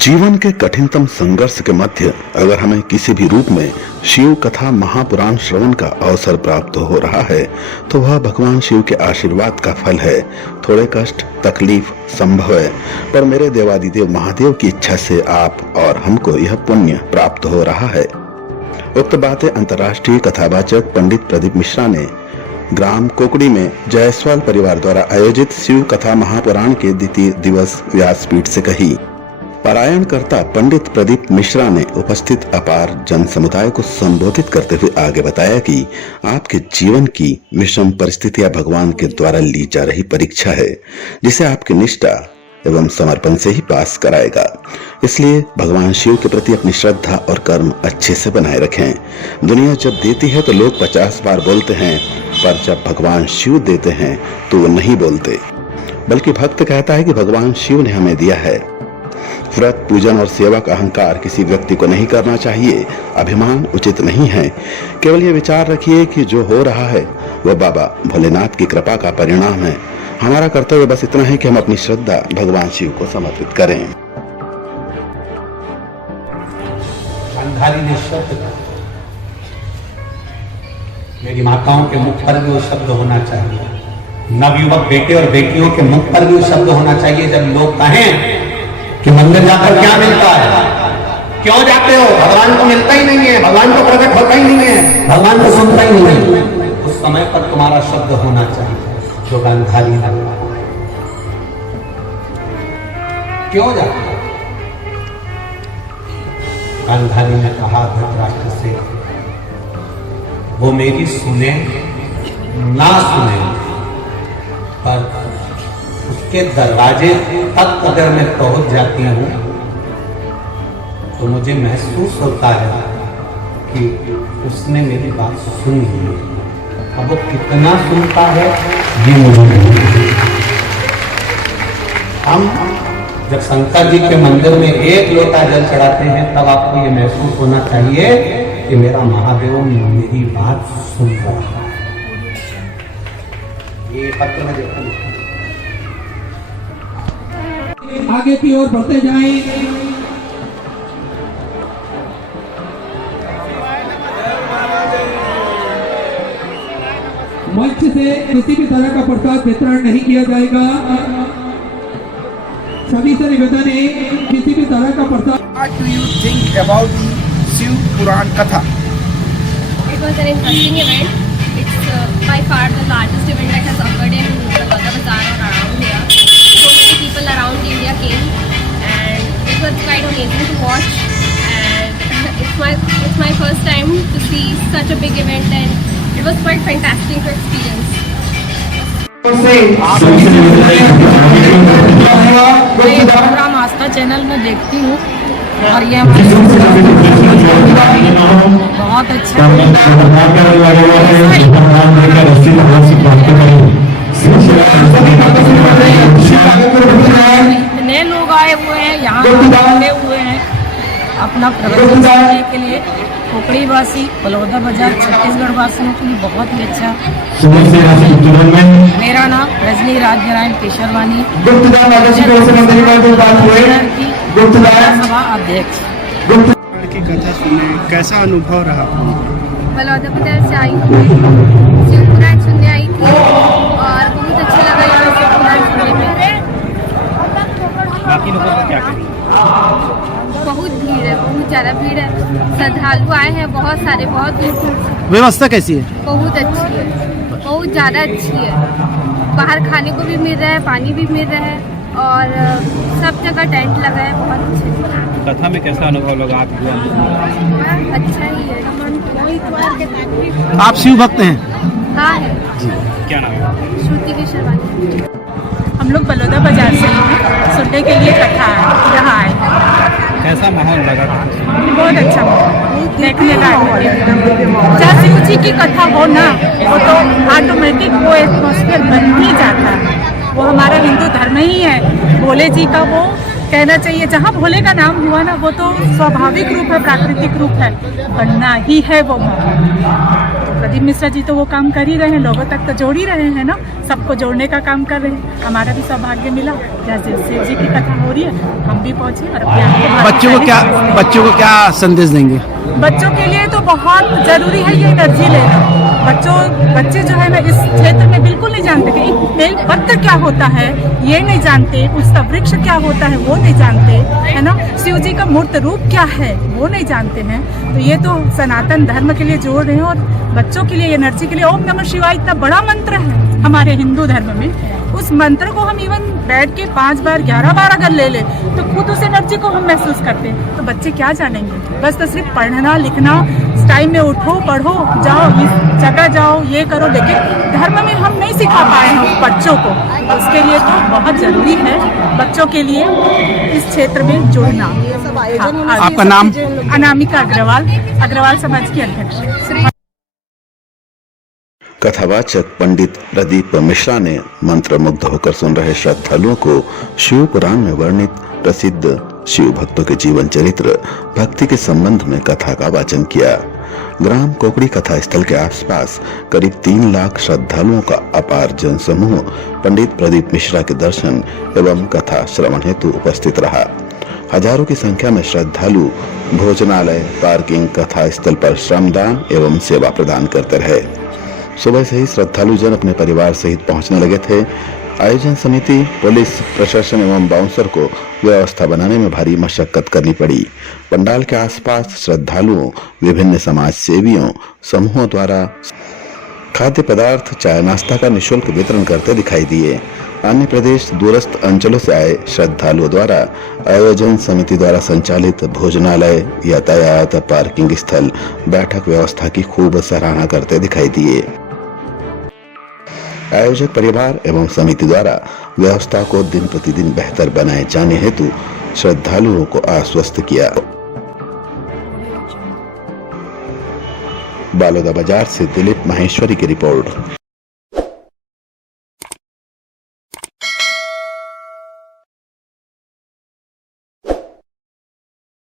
जीवन के कठिनतम संघर्ष के मध्य अगर हमें किसी भी रूप में शिव कथा महापुराण श्रवण का अवसर प्राप्त हो रहा है तो वह भगवान शिव के आशीर्वाद का फल है। थोड़े कष्ट तकलीफ संभव है, पर मेरे देवादिदेव महादेव की इच्छा से आप और हमको यह पुण्य प्राप्त हो रहा है। उक्त बातें अंतर्राष्ट्रीय कथावाचक पंडित प्रदीप मिश्रा ने ग्राम कोकड़ी में जायसवाल परिवार द्वारा आयोजित शिव कथा महापुराण के द्वितीय दिवस व्यासपीठ से कही। पारायणकर्ता पंडित प्रदीप मिश्रा ने उपस्थित अपार जन समुदाय को संबोधित करते हुए आगे बताया कि आपके जीवन की विषम परिस्थितियां भगवान के द्वारा ली जा रही परीक्षा है, जिसे आपकी निष्ठा एवं समर्पण से ही पास कराएगा। इसलिए भगवान शिव के प्रति अपनी श्रद्धा और कर्म अच्छे से बनाए रखें। दुनिया जब देती है तो लोग 50 बार बोलते हैं, पर जब भगवान शिव देते हैं तो वो नहीं बोलते, बल्कि भक्त कहता है कि भगवान शिव ने हमें दिया है। व्रत पूजन और सेवा का अहंकार किसी व्यक्ति को नहीं करना चाहिए। अभिमान उचित नहीं है। केवल ये विचार रखिए कि जो हो रहा है वह बाबा भोलेनाथ की कृपा का परिणाम है। हमारा कर्तव्य बस इतना है कि हम अपनी श्रद्धा भगवान शिव को समर्पित करें। गांधारी ने शब्द मेरी माताओं के मुख पर भी वो शब्द होना चाहिए। नवयुवक बेटे और बेटियों के मुख पर भी वो शब्द होना चाहिए। जब लोग कहें कि मंदिर जाकर क्या मिलता है, क्यों जाते हो, भगवान को मिलता ही नहीं है, भगवान को प्रकट होता ही नहीं है, भगवान को सुनता ही नहीं है, उस समय पर तुम्हारा शब्द होना चाहिए जो गांधारी ने। क्यों जाते हो? गांधारी ने कहा धृतराष्ट्र से, वो मेरी सुने ना सुने, पर उसके दरवाजे तक अगर मैं पहुंच जाती हूँ तो मुझे महसूस होता है कि उसने मेरी बात सुनी है। अब वो कितना सुनता है ये मुझे नहीं। हम जब शंकर जी के मंदिर में एक लोटा जल चढ़ाते हैं तब आपको ये महसूस होना चाहिए कि मेरा महादेव मेरी बात सुन रहा है। ये पत्र में देखो, आगे की ओर बढ़ते जाएं। मंच से किसी भी तरह का प्रसाद वितरण नहीं किया जाएगा। सभी से निवेदन है, किसी भी तरह का प्रसाद। What do you think about the Shiv Puran Katha? It was an interesting event. It's by far the largest event that has occurred in Balodha Bazaar or around here. So many people around India came, and it was quite amazing to watch. And it's my first time to see such a big event, and it was quite fantastic to experience. मैं programme आस्था channel में देखती हूँ और ये बहुत अच्छा इतने लोग आए हुए हैं यहाँ बैठे हुए हैं अपना प्रवचन सुनने के लिए। कोकड़ी वासी बलौदा बाजार छत्तीसगढ़ वासियों के लिए बहुत ही अच्छा। मेरा नाम रजनी राजनारायण केशरवानी, सभा अध्यक्ष। की कथा सुने, कैसा अनुभव रहा? बलौदा बाजार से आई हूँ, शिव पुराण सुनने आई थी और बहुत अच्छा लगा यहाँ शिव पुराण सुनने में। बाकी लोगों को क्या कहेंगे? बहुत भीड़ है, बहुत ज़्यादा भीड़ है। श्रद्धालु आए हैं बहुत सारे, बहुत दूर दूर से। व्यवस्था कैसी है? बहुत अच्छी है, बहुत ज़्यादा अच्छी है। बाहर खाने को भी मिल रहा है, पानी भी मिल रहा है और सब जगह टेंट लगा है। बहुत अच्छे। कथा में कैसा अनुभव लगा आपको? अच्छा ही है। आप शिव भक्त हैं? हाँ है। क्या नाम है? श्रुति की शर्वानी। हम लोग बलौदा बाजार से सुनने के लिए इकट्ठा है, यहाँ आए। कैसा माहौल लगा? बहुत अच्छा देखने का। चाहे शिव जी की कथा हो ना, वो तो ऑटोमेटिक वो एटमॉस्फेयर बन ही जाता है। वो हमारा हिंदू धर्म ही है। भोले जी का वो कहना चाहिए, जहाँ भोले का नाम हुआ ना वो तो स्वाभाविक रूप है, प्राकृतिक रूप है, बनना ही है वो। प्रदीप मिश्रा जी तो वो काम कर ही रहे हैं, लोगों तक तो जोड़ ही रहे हैं ना, सबको जोड़ने का काम कर रहे हैं। हमारा भी सौभाग्य मिला, जैसे शिव जी की कथा हो रही है हम भी पहुंचे और अपने आप को बच्चों को क्या संदेश देंगे? बच्चों के लिए तो बहुत जरूरी है ये एनर्जी लेना। बच्चे जो है ना इस क्षेत्र में बिल्कुल नहीं जानते कि एक बेल पत्र क्या होता है, ये नहीं जानते, उसका वृक्ष क्या होता है वो नहीं जानते, है ना, शिव जी का मूर्त रूप क्या है वो नहीं जानते हैं। तो ये तो सनातन धर्म के लिए जोड़ रहे हैं और बच्चों के लिए एनर्जी के लिए ओम नमः शिवाय इतना बड़ा मंत्र है हमारे हिंदू धर्म में। उस मंत्र को हम इवन बैठ के 5 बार 11 बार अगर ले ले तो खुद उस एनर्जी को हम महसूस करते हैं। तो बच्चे क्या जानेंगे, बस तो सिर्फ पढ़ना लिखना, टाइम में उठो पढ़ो जाओ इस जगह जाओ ये करो, लेकिन धर्म में हम नहीं सिखा पाए हैं उस बच्चों को। उसके लिए तो बहुत जरूरी है बच्चों के लिए इस क्षेत्र में जुड़ना। हाँ, आपका नाम? अनामिका अग्रवाल समाज की अध्यक्ष। कथावाचक पंडित प्रदीप मिश्रा ने मंत्रमुग्ध होकर सुन रहे श्रद्धालुओं को शिव पुराण में वर्णित प्रसिद्ध शिव भक्तों के जीवन चरित्र भक्ति के संबंध में कथा का वाचन किया। ग्राम कोकड़ी कथा स्थल के आसपास करीब 3 लाख श्रद्धालुओं का अपार जन समूह पंडित प्रदीप मिश्रा के दर्शन एवं कथा श्रवण हेतु उपस्थित रहा। हजारों की संख्या में श्रद्धालु भोजनालय, पार्किंग, कथा स्थल पर श्रमदान एवं सेवा प्रदान करते रहे। सुबह से ही श्रद्धालु जन अपने परिवार सहित पहुंचने लगे थे। आयोजन समिति, पुलिस प्रशासन एवं बाउंसर को व्यवस्था बनाने में भारी मशक्कत करनी पड़ी। पंडाल के आसपास श्रद्धालुओं, विभिन्न समाज सेवियों समूहों द्वारा खाद्य पदार्थ, चाय नाश्ता का निःशुल्क वितरण करते दिखाई दिए। अन्य प्रदेश, दूरस्थ अंचलों से आए श्रद्धालुओं द्वारा आयोजन समिति द्वारा संचालित भोजनालय, यातायात, पार्किंग स्थल, बैठक व्यवस्था की खूब सराहना करते दिखाई दिए। आयोजक परिवार एवं समिति द्वारा व्यवस्था को दिन प्रतिदिन बेहतर बनाए जाने हेतु श्रद्धालुओं को आश्वस्त किया। बालोदा बाजार से दिलीप माहेश्वरी की रिपोर्ट।